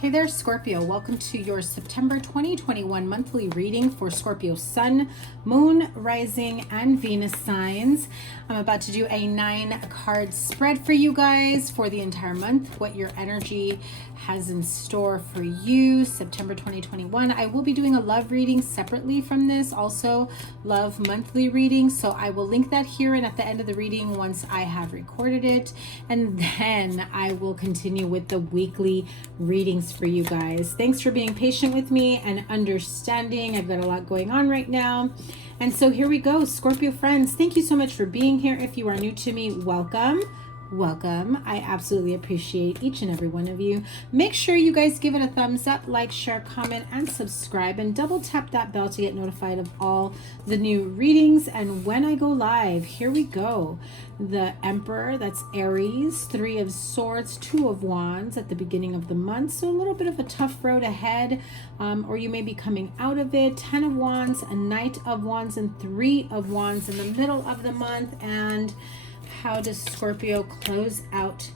Hey there, Scorpio. Welcome to your September 2021 monthly reading for Scorpio Sun, Moon, Rising, and Venus signs. I'm about to do a 9-card spread for you guys for the entire month, what your energy has in store for you, September 2021. I will be doing a love reading separately from this, also love monthly reading. So I will link that here and at the end of the reading once I have recorded it. And then I will continue with the weekly readings for you guys. Thanks for being patient with me and understanding. I've got a lot going on right now. And so here we go, Scorpio friends. Thank you so much for being here. If you are new to me, welcome. Welcome. I absolutely appreciate each and every one of you. Make sure you guys give it a thumbs up, like, share, comment, and subscribe, and double tap that bell to get notified of all the new readings and when I go live. Here we go. The Emperor, that's Aries, 3 of Swords, 2 of Wands at the beginning of the month. So a little bit of a tough road ahead, or you may be coming out of it. 10 of Wands, a Knight of Wands, and 3 of Wands in the middle of the month. And how does Scorpio close out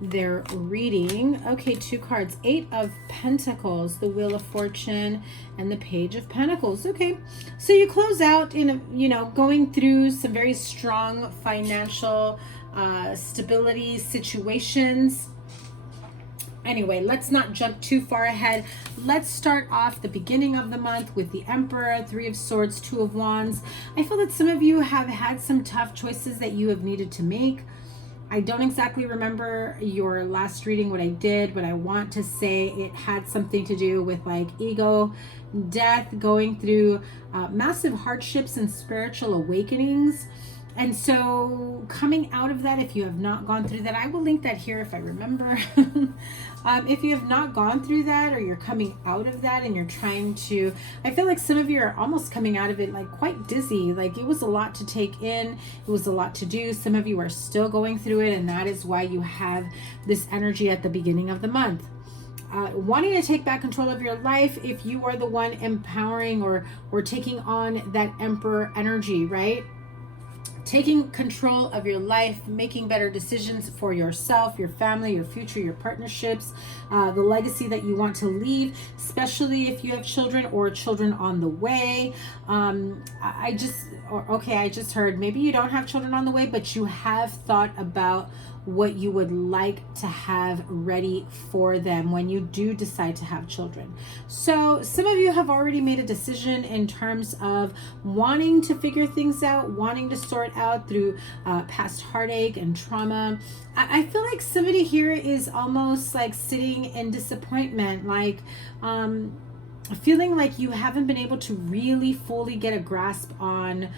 their reading? Okay, 2 cards. 8 of Pentacles, the Wheel of Fortune, and the Page of Pentacles. Okay, so you close out in a, going through some very strong financial stability situations. Anyway, let's not jump too far ahead. Let's start off the beginning of the month with the Emperor, 3 of Swords, 2 of Wands. I feel that some of you have had some tough choices that you have needed to make. I don't exactly remember your last reading, what I did, but I want to say it had something to do with like ego, death, going through massive hardships and spiritual awakenings. And so coming out of that, if you have not gone through that, I will link that here if I remember. If you have not gone through that, or you're coming out of that and you're trying to, I feel like some of you are almost coming out of it like quite dizzy. Like it was a lot to take in. It was a lot to do. Some of you are still going through it. And that is why you have this energy at the beginning of the month. Wanting to take back control of your life if you are the one empowering or taking on that Emperor energy, right? Taking control of your life, making better decisions for yourself, your family, your future, your partnerships, the legacy that you want to leave, especially if you have children or children on the way. I just heard maybe you don't have children on the way, but you have thought about what you would like to have ready for them when you do decide to have children. So some of you have already made a decision in terms of wanting to figure things out, wanting to sort out through past heartache and trauma. I feel like somebody here is almost like sitting in disappointment, like feeling like you haven't been able to really fully get a grasp on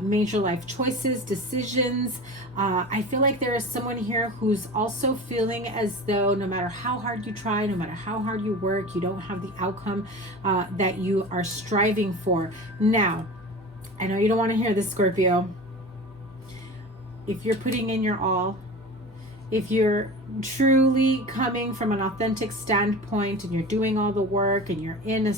major life choices, decisions. I feel like there is someone here who's also feeling as though no matter how hard you try, no matter how hard you work, you don't have the outcome that you are striving for. Now, I know you don't want to hear this, Scorpio. If you're putting in your all, if you're truly coming from an authentic standpoint and you're doing all the work and you're in a,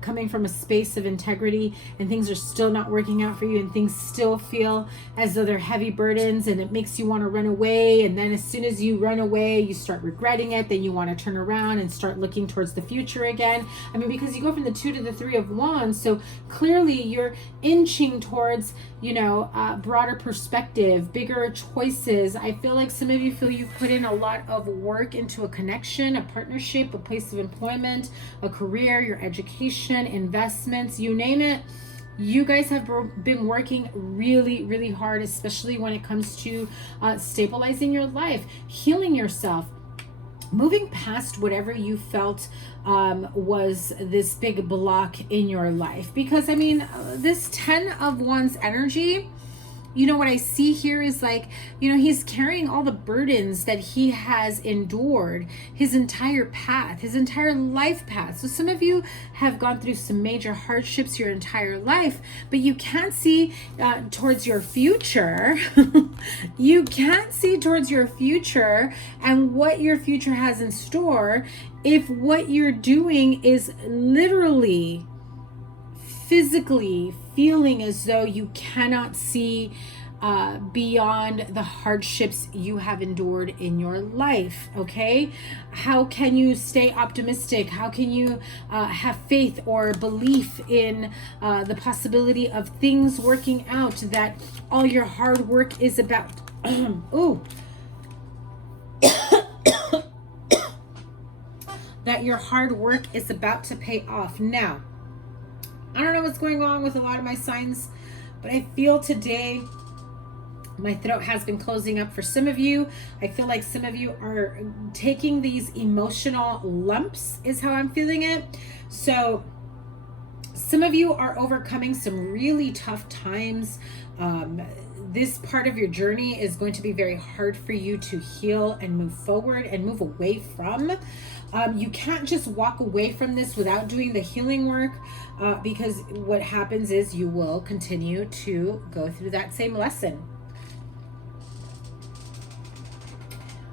coming from a space of integrity and things are still not working out for you and things still feel as though they're heavy burdens and it makes you want to run away, and then as soon as you run away you start regretting it, then you want to turn around and start looking towards the future again. I mean, because you go from the 2 to the 3 of Wands, so clearly you're inching towards broader perspective, bigger choices. I feel like some of you feel you put in a lot of work into a connection, a partnership, a place of employment, a career, your education, investments, you name it. You guys have been working really, really hard, especially when it comes to stabilizing your life, healing yourself, moving past whatever you felt was this big block in your life. Because I mean, this 10 of Wands energy, what I see here is like, he's carrying all the burdens that he has endured his entire path, his entire life path. So some of you have gone through some major hardships your entire life, but you can't see towards your future. You can't see towards your future and what your future has in store if what you're doing is literally physically feeling as though you cannot see beyond the hardships you have endured in your life. Okay, how can you stay optimistic? How can you have faith or belief in the possibility of things working out, that all your hard work is about ooh, that your hard work is about to pay off. Now, I don't know what's going on with a lot of my signs, but I feel today my throat has been closing up for some of you. I feel like some of you are taking these emotional lumps, is how I'm feeling it. So some of you are overcoming some really tough times. This part of your journey is going to be very hard for you to heal and move forward and move away from. You can't just walk away from this without doing the healing work, because what happens is you will continue to go through that same lesson.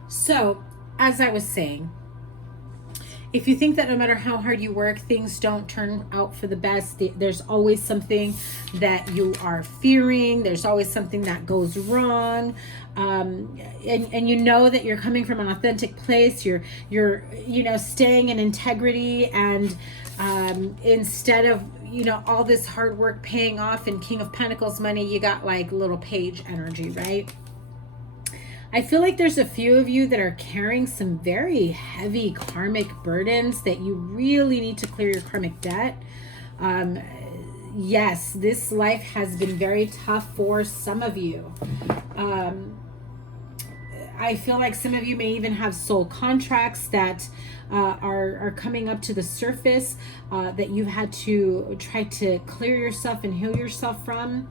So, as I was saying, if you think that no matter how hard you work, things don't turn out for the best, there's always something that you are fearing, there's always something that goes wrong, and you know that you're coming from an authentic place, you're staying in integrity, and instead of all this hard work paying off in King of Pentacles money, you got like little page energy, right? I feel like there's a few of you that are carrying some very heavy karmic burdens that you really need to clear your karmic debt. Yes, this life has been very tough for some of you. I feel like some of you may even have soul contracts that are coming up to the surface that you've had to try to clear yourself and heal yourself from.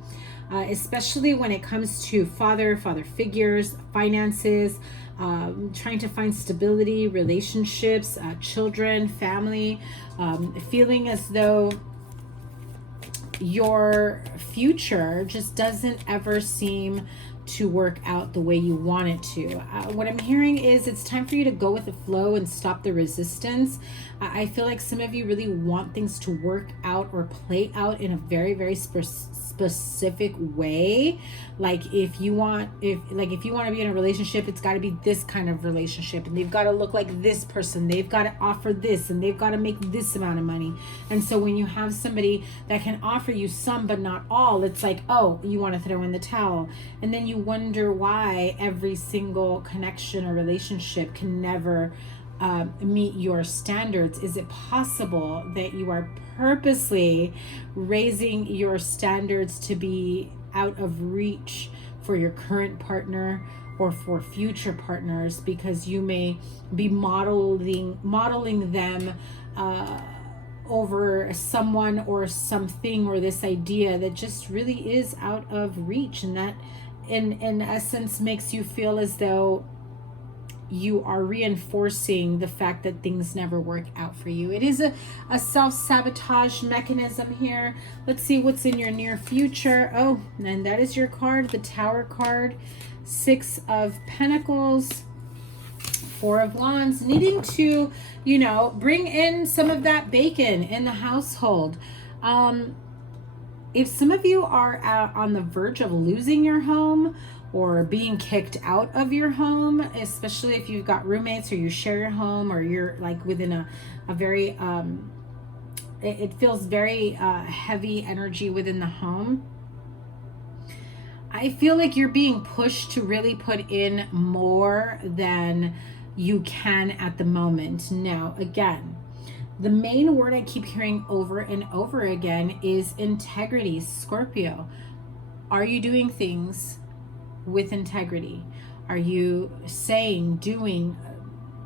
Especially when it comes to father figures, finances, trying to find stability, relationships, children, family, feeling as though your future just doesn't ever seem to work out the way you want it to. What I'm hearing is it's time for you to go with the flow and stop the resistance. I feel like some of you really want things to work out or play out in a very, very specific way. Like if you want to be in a relationship, it's got to be this kind of relationship, and they've got to look like this person, they've got to offer this, and they've got to make this amount of money. And so when you have somebody that can offer you some but not all, it's like, oh, you want to throw in the towel. And then you wonder why every single connection or relationship can never meet your standards. Is it possible that you are purposely raising your standards to be out of reach for your current partner or for future partners, because you may be modeling them over someone or something, or this idea that just really is out of reach, and that in essence makes you feel as though you are reinforcing the fact that things never work out for you. It is a self-sabotage mechanism here. Let's see what's in your near future. Oh, and that is your card, the Tower card. 6 of Pentacles, 4 of Wands, needing to, bring in some of that bacon in the household. If some of you are on the verge of losing your home or being kicked out of your home, especially if you've got roommates or you share your home, or you're like within a very, it feels very heavy energy within the home. I feel like you're being pushed to really put in more than you can at the moment. Now, again, the main word I keep hearing over and over again is integrity, Scorpio. Are you doing things with integrity? Are you saying, doing,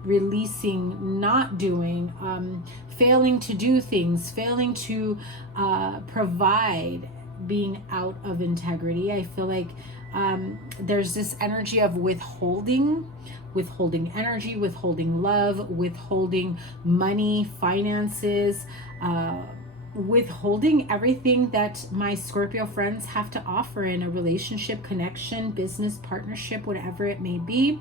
releasing, not doing, failing to do things, failing to provide, being out of integrity? I feel like there's this energy of withholding energy, withholding love, withholding money, finances, withholding everything that my Scorpio friends have to offer in a relationship, connection, business, partnership, whatever it may be.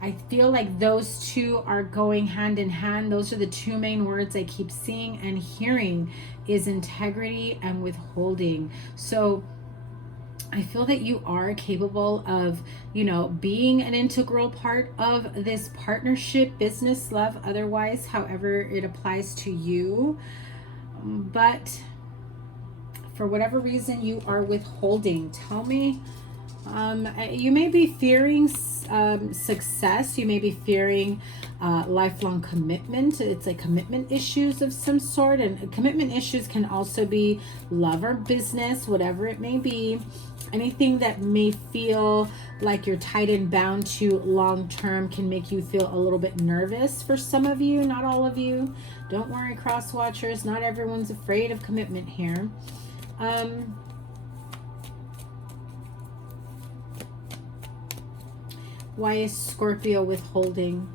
I feel like those two are going hand in hand. Those are the two main words I keep seeing and hearing, is integrity and withholding. So I feel that you are capable of, you know, being an integral part of this partnership, business, love, otherwise, however it applies to you. But for whatever reason, you are withholding. Tell me. You may be fearing success. You may be fearing lifelong commitment. It's like commitment issues of some sort. And commitment issues can also be love or business, whatever it may be. Anything that may feel like you're tied and bound to long term can make you feel a little bit nervous for some of you, not all of you. Don't worry, cross watchers. Not everyone's afraid of commitment here. Why is Scorpio withholding?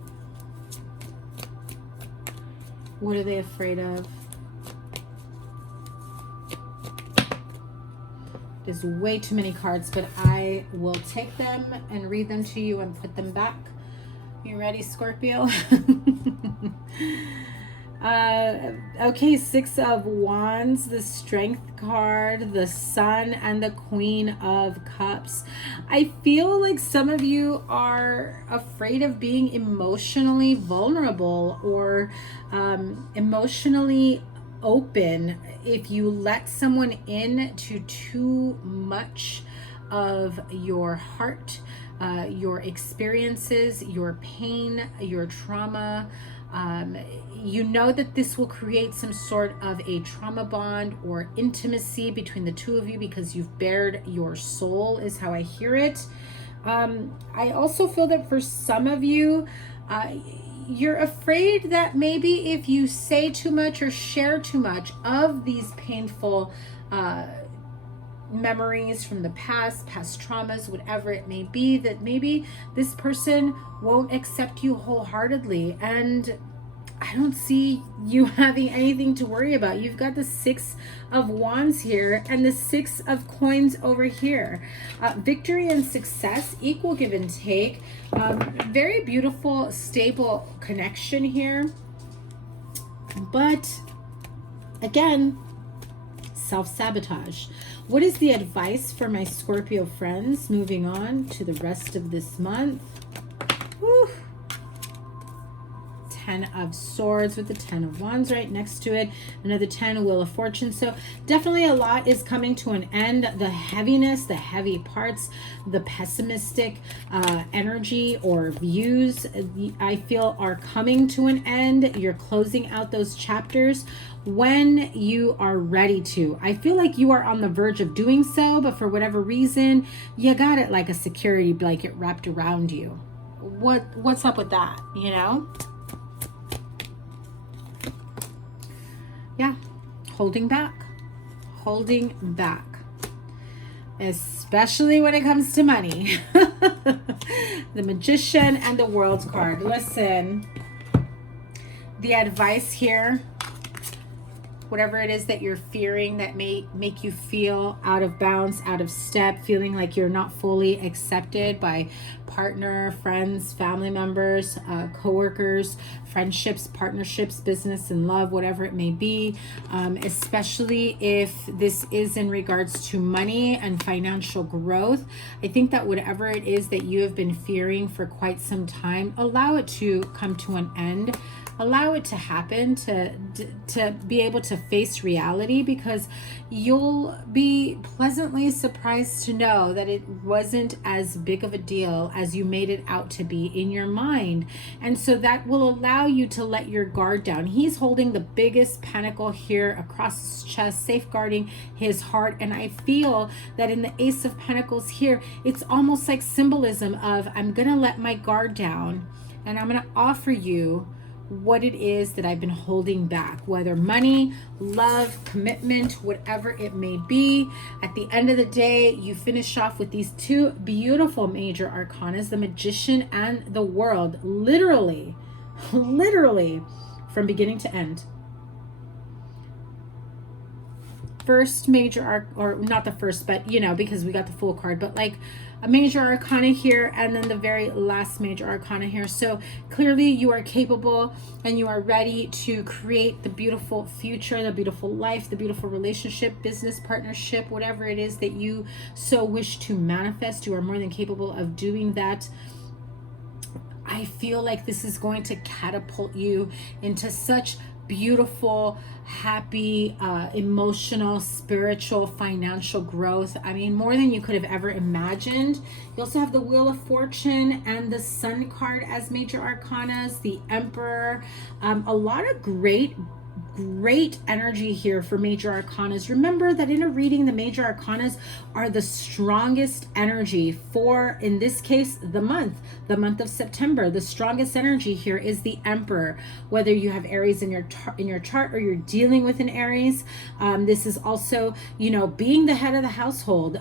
What are they afraid of? There's way too many cards, but I will take them and read them to you and put them back. You ready, Scorpio? Okay, Six of Wands, the Strength card, the Sun, and the Queen of Cups. I feel like some of you are afraid of being emotionally vulnerable or emotionally open. If you let someone in to too much of your heart, your experiences, your pain, your trauma, you know that this will create some sort of a trauma bond or intimacy between the two of you because you've bared your soul, is how I hear it. I also feel that for some of you, you're afraid that maybe if you say too much or share too much of these painful memories from the past traumas, whatever it may be, that maybe this person won't accept you wholeheartedly. And I don't see you having anything to worry about. You've got the Six of Wands here and the Six of Coins over here. Victory and success, equal give and take. Very beautiful, stable connection here. But again, self-sabotage. What is the advice for my Scorpio friends moving on to the rest of this month? Whew. 10 of Swords with the 10 of Wands right next to it. Another 10, Wheel of Fortune. So definitely a lot is coming to an end. The heaviness, the heavy parts, the pessimistic energy or views, I feel are coming to an end. You're closing out those chapters when you are ready to. I feel like you are on the verge of doing so, but for whatever reason, you got it like a security blanket wrapped around you. What's up with that, you know? Yeah, holding back, especially when it comes to money. The Magician and the World card. Listen, the advice here, whatever it is that you're fearing that may make you feel out of bounds, out of step, feeling like you're not fully accepted by partner, friends, family members, co-workers, friendships, partnerships, business and love, whatever it may be, especially if this is in regards to money and financial growth. I think that whatever it is that you have been fearing for quite some time, allow it to come to an end. Allow it to happen, to be able to face reality, because you'll be pleasantly surprised to know that it wasn't as big of a deal as you made it out to be in your mind. And so that will allow you to let your guard down. He's holding the biggest pentacle here across his chest, safeguarding his heart. And I feel that in the Ace of Pentacles here, it's almost like symbolism of, I'm gonna let my guard down and I'm gonna offer you what it is that I've been holding back, whether money, love, commitment, whatever it may be. At the end of the day, you finish off with these two beautiful major arcanas, the Magician and the World, literally from beginning to end. First major arc, or not the first, but you know, because we got the full card, but like a major arcana here, and then the very last major arcana here. So clearly you are capable and you are ready to create the beautiful future, the beautiful life, the beautiful relationship, business partnership, whatever it is that you so wish to manifest. You are more than capable of doing that. I feel like this is going to catapult you into such beautiful, happy, emotional, spiritual, financial growth. I mean, more than you could have ever imagined. You also have the Wheel of Fortune and the Sun card as major arcanas, the Emperor. A lot of great energy here for major arcanas. Remember that in a reading, the major arcanas are the strongest energy for, in this case, the month of September. The strongest energy here is the Emperor. Whether you have Aries in your chart or you're dealing with an Aries, this is also, you know, being the head of the household,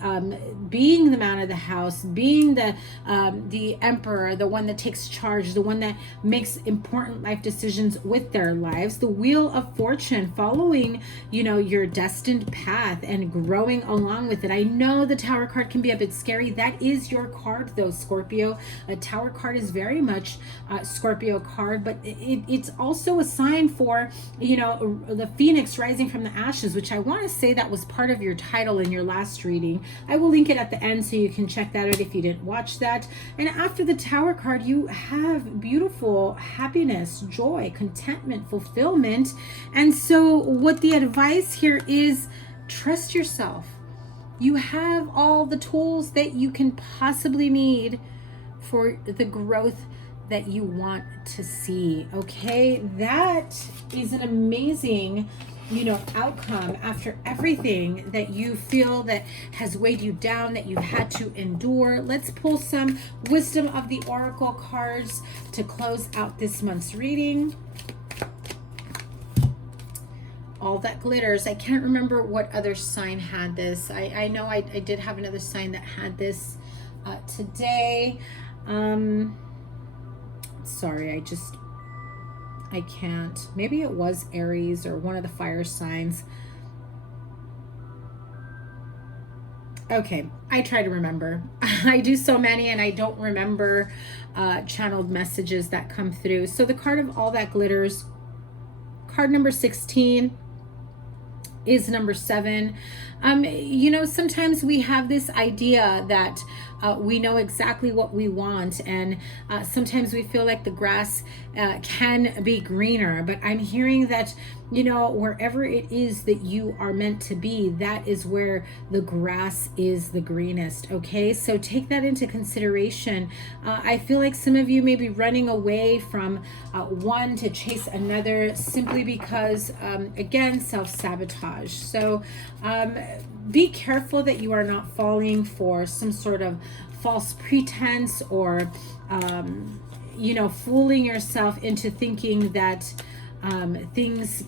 being the man of the house, being the Emperor, the one that takes charge, the one that makes important life decisions with their lives. The Wheel of Fortune, following, you know, your destined path and growing along with it. I know the Tower card can be a bit scary. That is your card though, Scorpio. A Tower card is very much a Scorpio card, but it's also a sign for, you know, the Phoenix rising from the ashes, which I want to say that was part of your title in your last reading. I will link it at the end so you can check that out if you didn't watch that. And after the Tower card, you have beautiful happiness, joy, contentment, fulfillment. And so what the advice here is, trust yourself. You have all the tools that you can possibly need for the growth that you want to see. Okay, that is an amazing, you know, outcome after everything that you feel that has weighed you down, that you've had to endure. Let's pull some wisdom of the oracle cards to close out this month's reading. All that glitters. I can't remember what other sign had this. I know I did have another sign that had this today. Sorry, I can't. Maybe it was Aries or one of the fire signs. Okay, I try to remember. I do so many and I don't remember channeled messages that come through. So the card of all that glitters, card number 16, is number 7. You know, sometimes we have this idea that we know exactly what we want, and sometimes we feel like the grass can be greener, but I'm hearing that, you know, wherever it is that you are meant to be, that is where the grass is the greenest. Okay, so take that into consideration. I feel like some of you may be running away from one to chase another simply because, again, self-sabotage. So be careful that you are not falling for some sort of false pretense or, you know, fooling yourself into thinking that things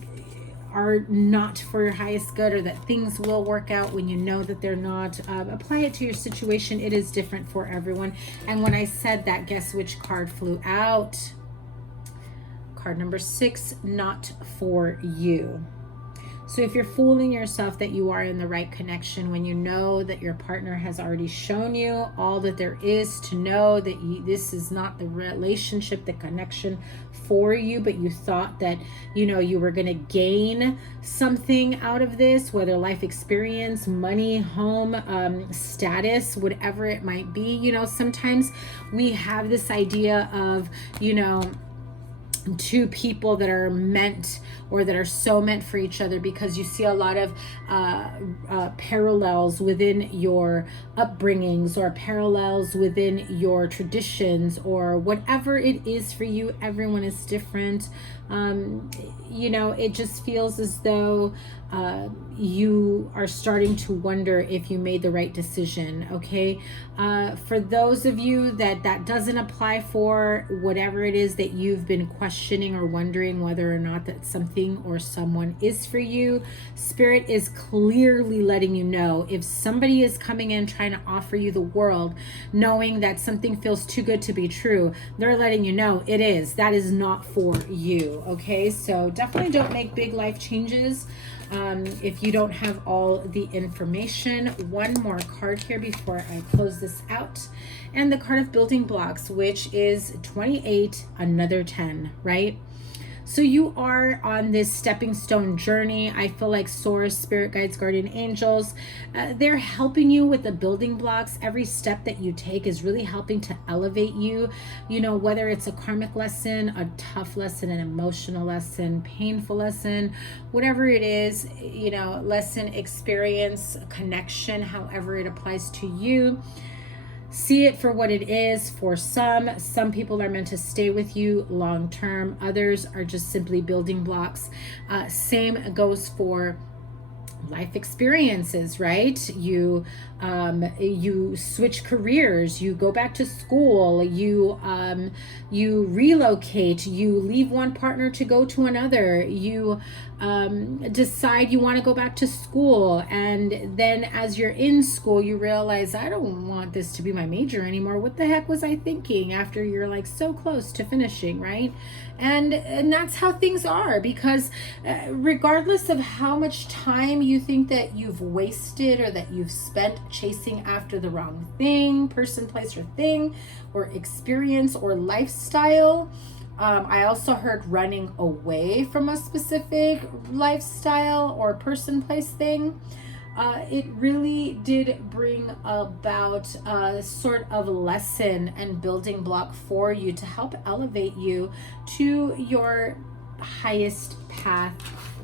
are not for your highest good, or that things will work out when you know that they're not. Apply it to your situation. It is different for everyone. And when I said that, guess which card flew out? Card number 6, not for you. So if you're fooling yourself that you are in the right connection when you know that your partner has already shown you all that there is to know, that this is not the relationship, the connection for you, but you thought that, you know, you were going to gain something out of this, whether life experience, money, home, status, whatever it might be. You know, sometimes we have this idea of, you know, two people that are meant, or that are so meant for each other, because you see a lot of parallels within your upbringings, or parallels within your traditions, or whatever it is for you. Everyone is different. You know, it just feels as though you are starting to wonder if you made the right decision. Okay, for those of you that doesn't apply for, whatever it is that you've been questioning or wondering whether or not that something or someone is for you, Spirit is clearly letting you know, if somebody is coming in trying to offer you the world, knowing that something feels too good to be true, they're letting you know it is. That is not for you. Okay, so definitely don't make big life changes If you don't have all the information, one more card here before I close this out. And the card of building blocks, which is 28, another 10, right? So you are on this stepping stone journey. I feel like source, spirit guides, guardian angels, they're helping you with the building blocks. Every step that you take is really helping to elevate you, you know, whether it's a karmic lesson, a tough lesson, an emotional lesson, painful lesson, whatever it is, you know, lesson, experience, connection, however it applies to you. See it for what it is. For some people are meant to stay with you long term. Others are just simply building blocks. Same goes for life experiences, right? You switch careers, you go back to school, you relocate, you leave one partner to go to another, you decide you want to go back to school, and then as you're in school you realize, I don't want this to be my major anymore. What the heck was I thinking? After you're like so close to finishing, right? And that's how things are, because regardless of how much time you think that you've wasted or that you've spent chasing after the wrong thing, person, place, or thing, or experience or lifestyle, I also heard running away from a specific lifestyle or person, place, thing. It really did bring about a sort of lesson and building block for you to help elevate you to your highest path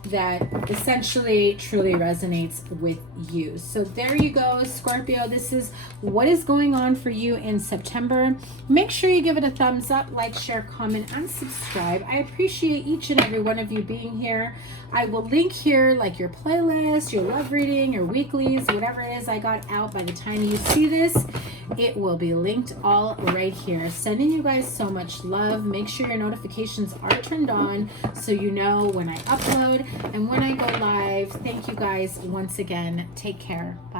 that essentially truly resonates with you. So there you go, Scorpio. This is what is going on for you in September. Make sure you give it a thumbs up, like, share, comment, and subscribe. I appreciate each and every one of you being here. I will link here like your playlist, your love reading, your weeklies, whatever it is I got out. By the time you see this, it will be linked all right here. Sending you guys so much love. Make sure your notifications are turned on so you know when I upload and when I go live. Thank you guys once again. Take care. Bye.